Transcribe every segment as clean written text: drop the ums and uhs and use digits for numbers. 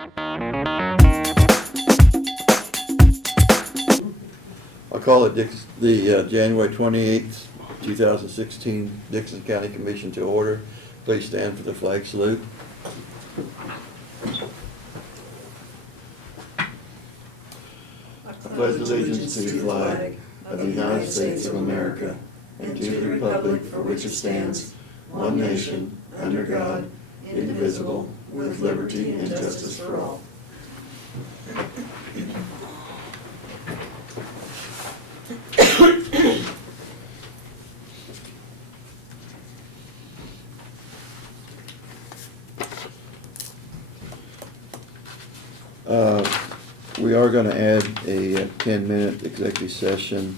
I'll call it the January 28th, 2016 Dixon County Commission to order. Please stand for the flag salute. I pledge allegiance to the flag of the United States of America and to the republic for which it stands, one nation, under God, indivisible, with liberty and justice for all. We are going to add a 10-minute executive session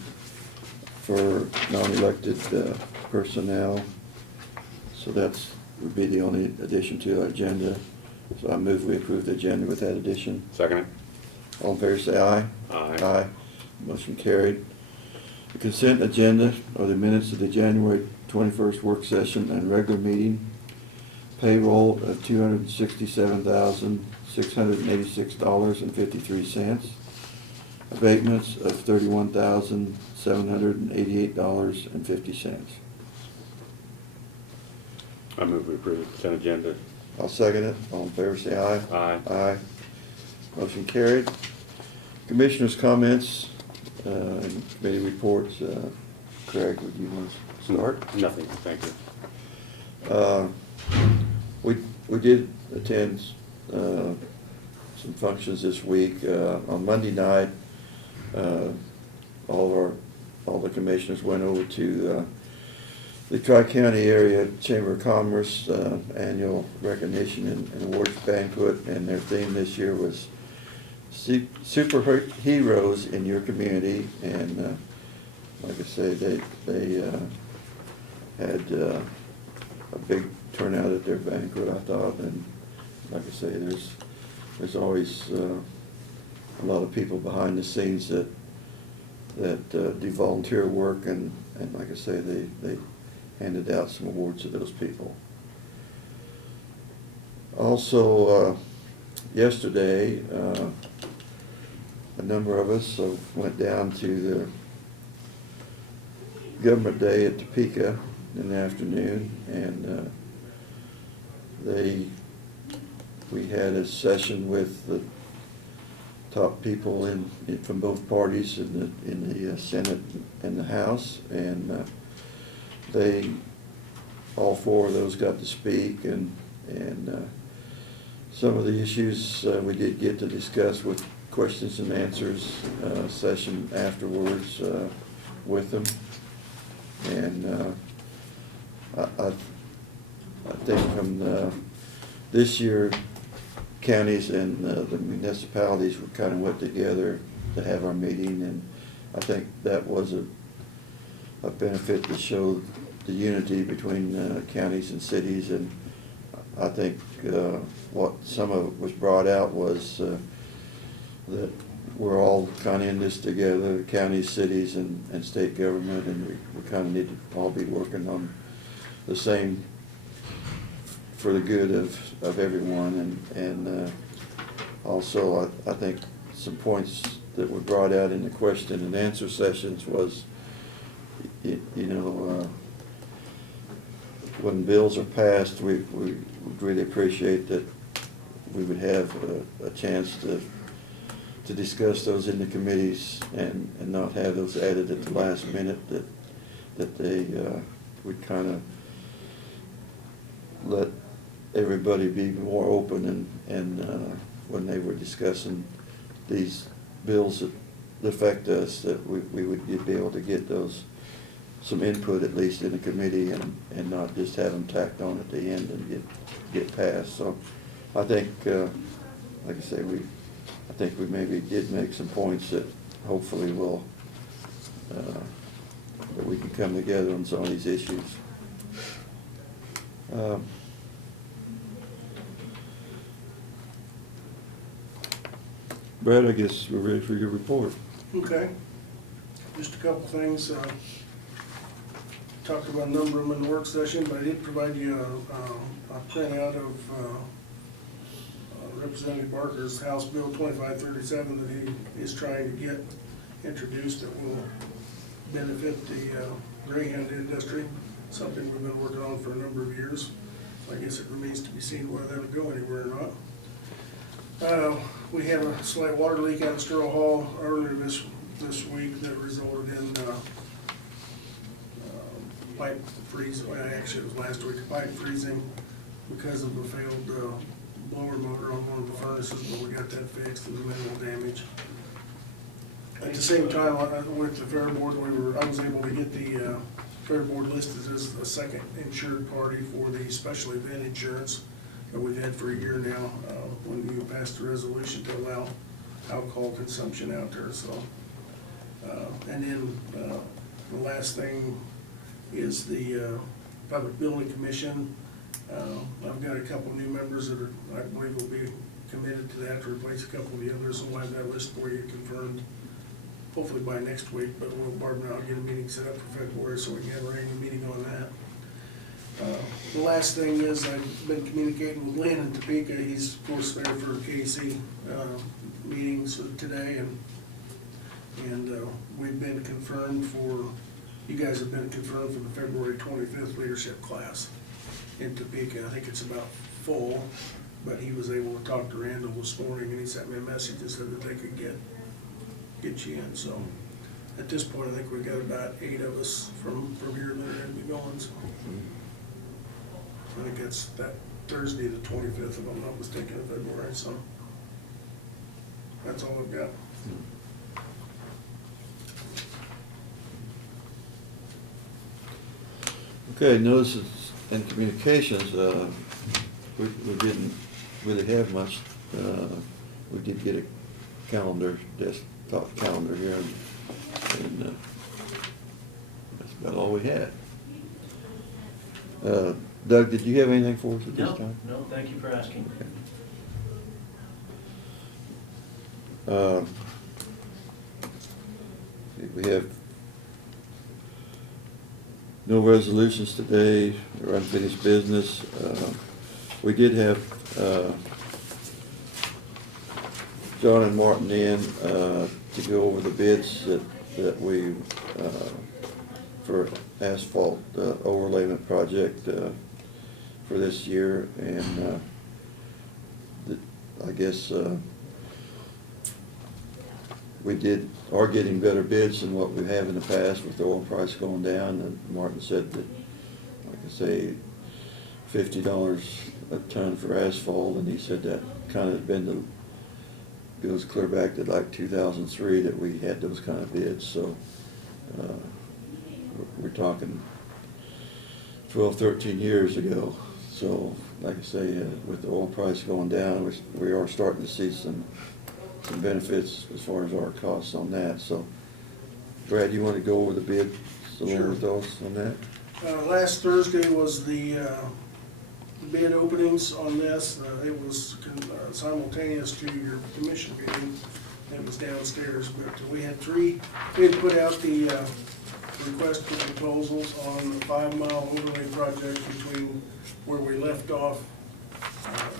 for non-elected personnel. So that's would be the only addition to our agenda. So I move we approve the agenda with that addition. Second. All in favor say aye. Aye. Aye. Motion carried. The consent agenda are the minutes of the January 21st work session and regular meeting. Payroll of $267,686.53. Abatements of $31,788.50. I move we approve the consent agenda. I'll second it. All in favor say aye. Aye. Aye. Motion carried. Commissioners' comments, and committee reports. Craig, would you want to start? Nothing, thank you. We did attend some functions this week. On Monday night, all the commissioners went over to the Tri-County Area Chamber of Commerce annual recognition and awards banquet, and their theme this year was superheroes in your community. And like I say, they had a big turnout at their banquet, I thought, and like I say, there's always a lot of people behind the scenes that do volunteer work, and like I say, they handed out some awards to those people. Also, yesterday, a number of us went down to the Government Day at Topeka in the afternoon, and we had a session with the top people from both parties in the Senate and the House, and all four of those got to speak, and some of the issues we did get to discuss with questions and answers session afterwards with them. And I think from this year, counties and the municipalities were kind of went together to have our meeting, and I think that was a benefit to show the unity between counties and cities. And I think what some of it was brought out was that we're all kind of in this together, counties, cities, and state government, and we kind of need to all be working on the same for the good of everyone. And also I think some points that were brought out in the question and answer sessions was, when bills are passed, we would really appreciate that we would have a chance to discuss those in the committees and not have those added at the last minute, that they would kind of let everybody be more open, and when they were discussing these bills that affect us, that we would be able to get some input at least in the committee, and not just have them tacked on at the end and get passed. So I think, like I say, I think we maybe did make some points that hopefully will that we can come together on some of these issues. Brad, I guess we're ready for your report. Okay. Just a couple things. Talked about a number of them in the work session, but I did provide you a printout of Representative Barker's House Bill 2537 that he is trying to get introduced that will benefit the greyhound industry, something we've been working on for a number of years. So I guess it remains to be seen whether that'll go anywhere or not. We had a slight water leak out of Sterling Hall earlier this week that resulted in pipe freeze. Well, actually, it was last week. Pipe freezing because of a failed blower motor on one of the furnaces, but we got that fixed. There was minimal damage. At the same time, with the Fair Board, I was able to get the Fair Board listed as a second insured party for the special event insurance that we've had for a year now, when you passed a resolution to allow alcohol consumption out there, so. And then, the last thing is the Public Building Commission. I've got a couple new members that I believe will be committed to that to replace a couple of the others. We'll have that list for you confirmed, hopefully by next week, but Barb and I'll get a meeting set up for February so we can have a regular meeting on that. The last thing is I've been communicating with Lynn in Topeka. He's of course there for KC meetings today, and we've been confirmed for, you guys have been confirmed for the February 25th leadership class in Topeka. I think it's about full, but he was able to talk to Randall this morning and he sent me a message that said that they could get you in. So at this point, I think we've got about 8 of us from here that are going to be going. So I think that's that Thursday, the 25th, if I'm not mistaken, of February. So that's all I've got. Okay, notices and communications, we didn't really have much. We did get a calendar, desktop calendar here, and that's about all we had. Doug, did you have anything for us at this time? No, thank you for asking. Okay. We have no resolutions today or unfinished business. We did have John and Martin in to go over the bids that we for asphalt overlayment project for this year, and I guess we are getting better bids than what we have in the past with the oil price going down. And Martin said that, like I say, $50 a ton for asphalt, and he said that kind of been goes clear back to like 2003 that we had those kind of bids. So we're talking 12, 13 years ago. So like I say, with the oil price going down, we are starting to see some benefits as far as our costs on that. So Brad, you want to go over the bids a little with us on that? Last Thursday was the bid openings on this. It was simultaneous to your commission meeting. It was downstairs, but we had put out the request for proposals on the 5-mile overlay project between where we left off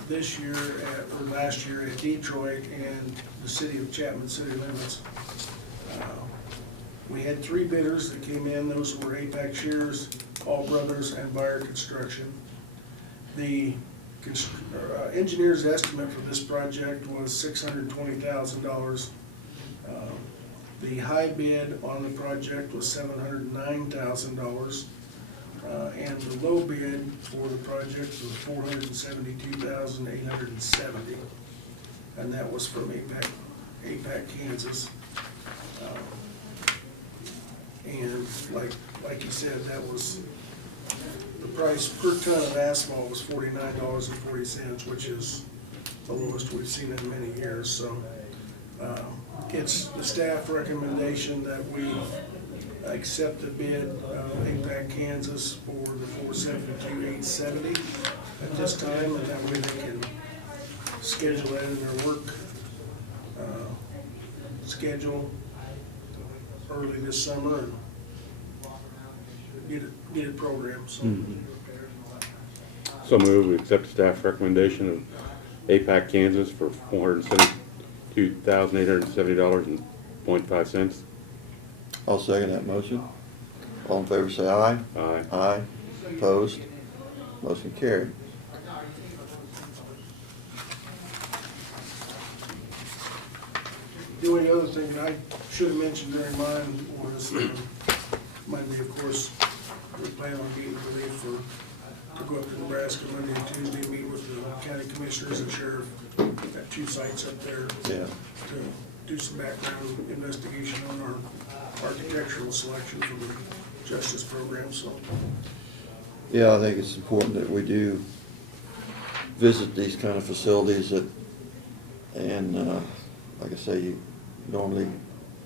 this year or last year at Detroit and the city of Chapman city limits. We had 3 bidders that came in. Those were APAC Shears, All Brothers, and Buyer Construction. The engineer's estimate for this project was $620,000. The high bid on the project was $709,000. And the low bid for the project was $472,870, and that was from APAC, Kansas. And like you said, that was the price per ton of asphalt was $49.40, which is the lowest we've seen in many years. So it's the staff recommendation that we accept the bid of APAC Kansas for the $472,870 at this time, and that way they can schedule that in their work schedule early this summer and get it programmed. So. So move, we accept staff recommendation of APAC, Kansas for $472,870.05. I'll second that motion. All in favor say aye. Aye. Aye. Opposed? Motion carried. The only other thing that I should have mentioned during mine was, might be, of course, we plan on meeting with Lee to go up to Nebraska Monday and Tuesday, meet with the county commissioners and sheriff at 2 sites up there Yeah. to do some background investigation on our architectural selection for the justice program, so. Yeah, I think it's important that we do visit these kind of facilities that, and, like I say, you normally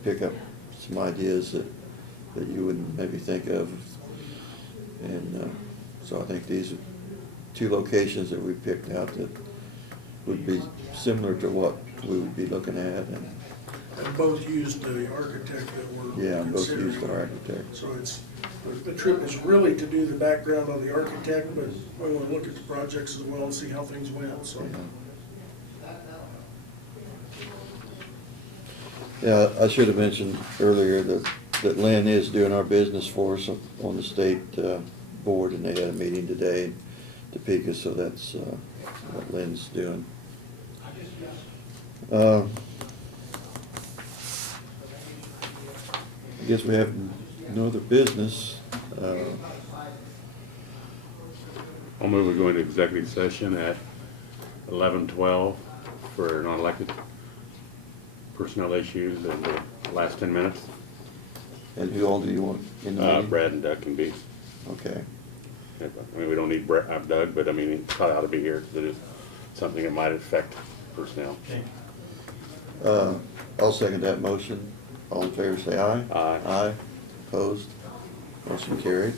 pick up some ideas that you wouldn't maybe think of. And, so I think these are 2 locations that we picked out that would be similar to what we would be looking at, and, Both used the architect that we're yeah, both considering. used our architect. So the trip is really to do the background on the architect, but we want to look at the projects as well and see how things went, so. Yeah, I should have mentioned earlier that Lynn is doing our business for us on the state board, and they had a meeting today in Topeka, so that's what Lynn's doing. I guess we have no other business. I'll move we go into executive session at 11:12 for non-elected personnel issues in the last 10 minutes. And who all do you want in the meeting? Brad and Doug can be. Okay. I mean, we don't need Doug, but I mean, he probably ought to be here because it is something that might affect personnel. I'll second that motion. All in favor say aye. Aye. Aye. Opposed? Motion carried.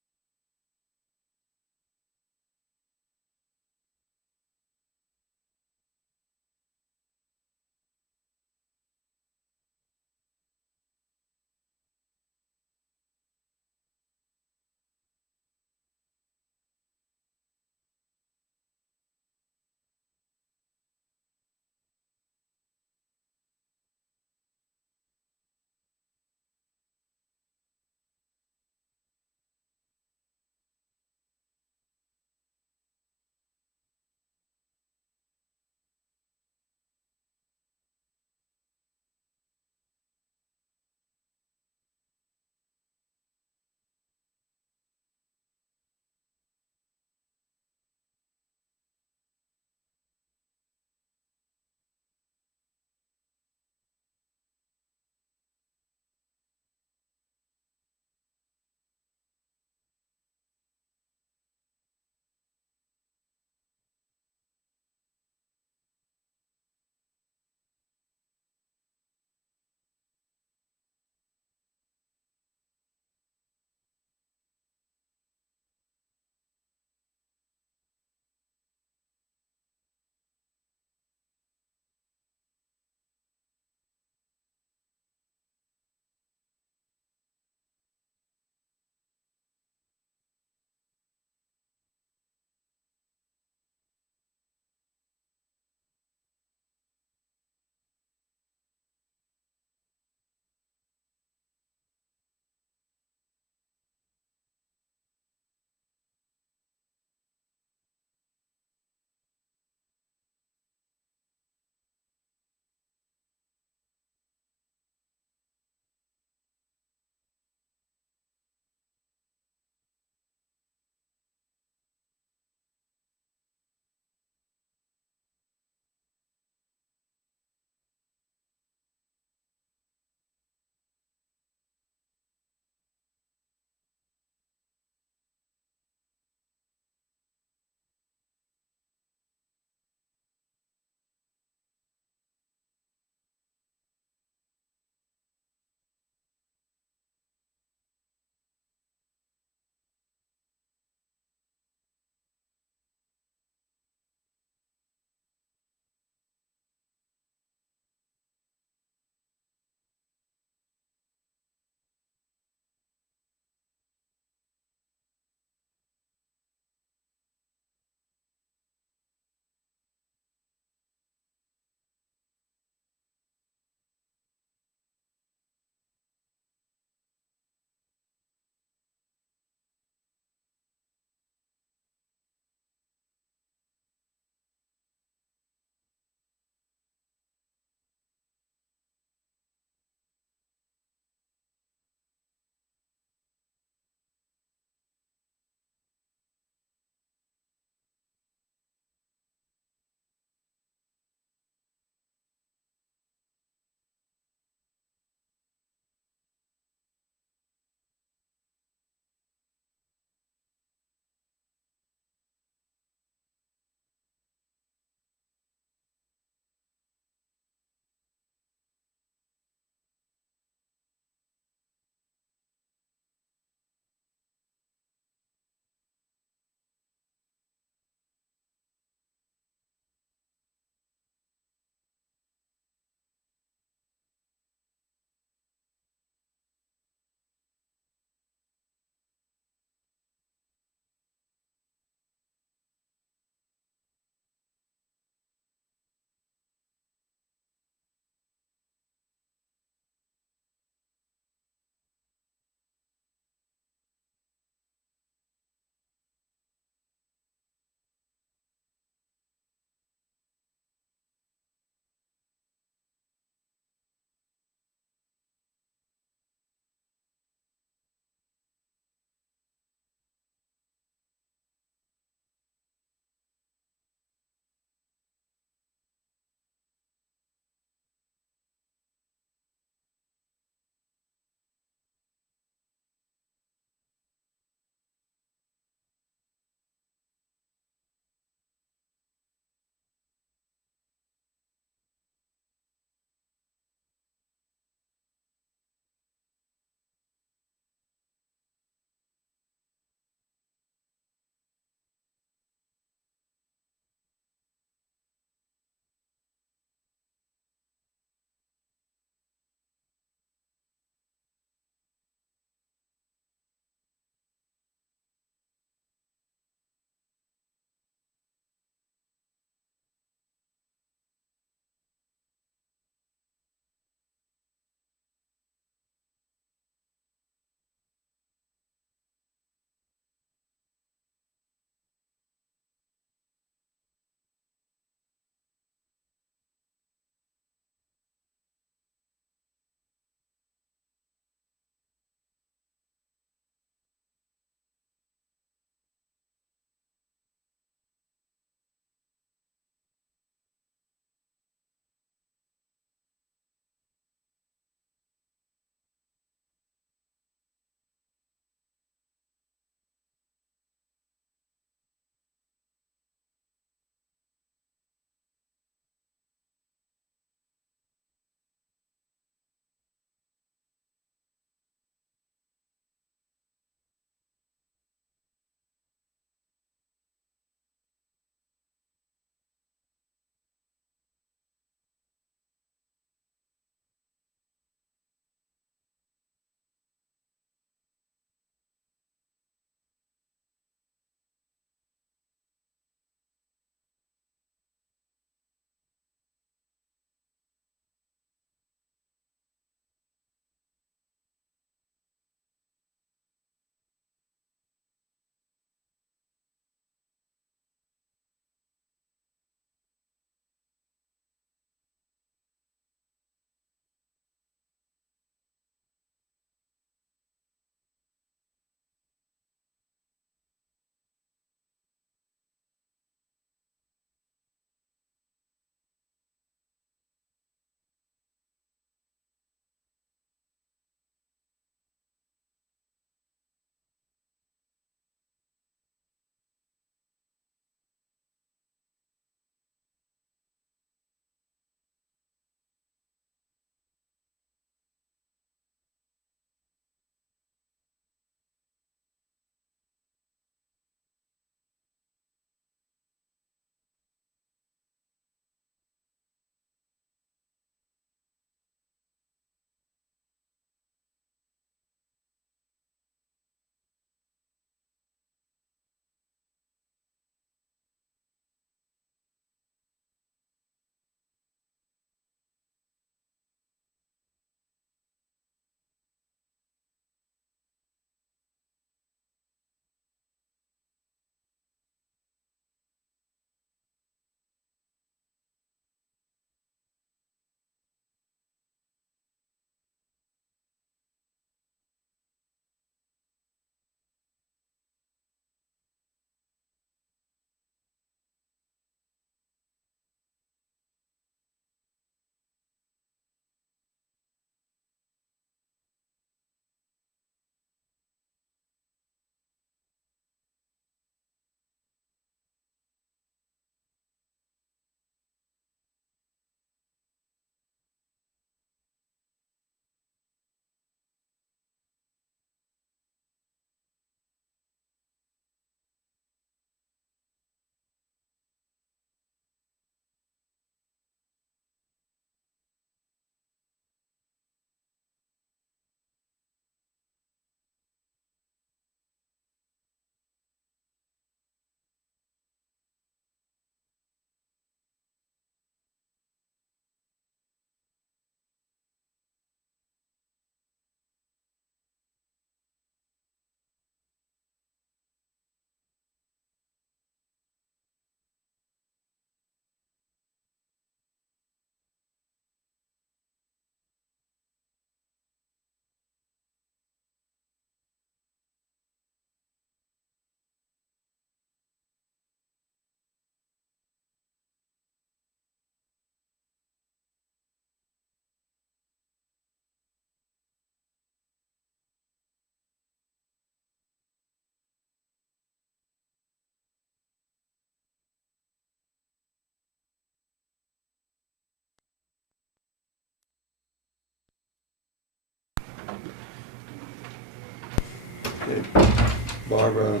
Barbara,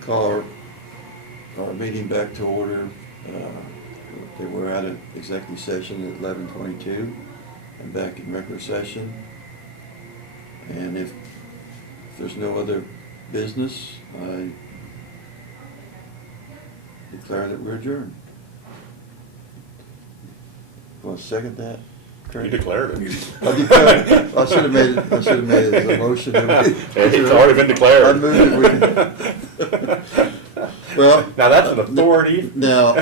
call our meeting back to order. They were out of executive session at 11:22 and back in regular session. And if there's no other business, I declare that we're adjourned. Want to second that, Craig? You declared it. I declare, I should have made it as a motion. that we- It's already been declared. I moved that we, well. Now, that's an authority. Now,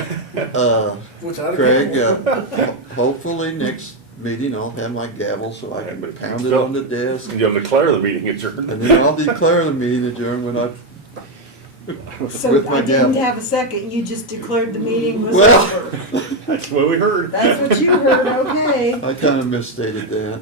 Which I Craig, hopefully next meeting I'll have my gavel so I can But pound it still- on the desk. You'll declare the meeting adjourned. And then I'll declare the meeting adjourned when I, So with my I didn't gavel. have a second, you just declared the meeting was Well, over. That's what we heard. That's what you heard, okay. I kind of misstated that.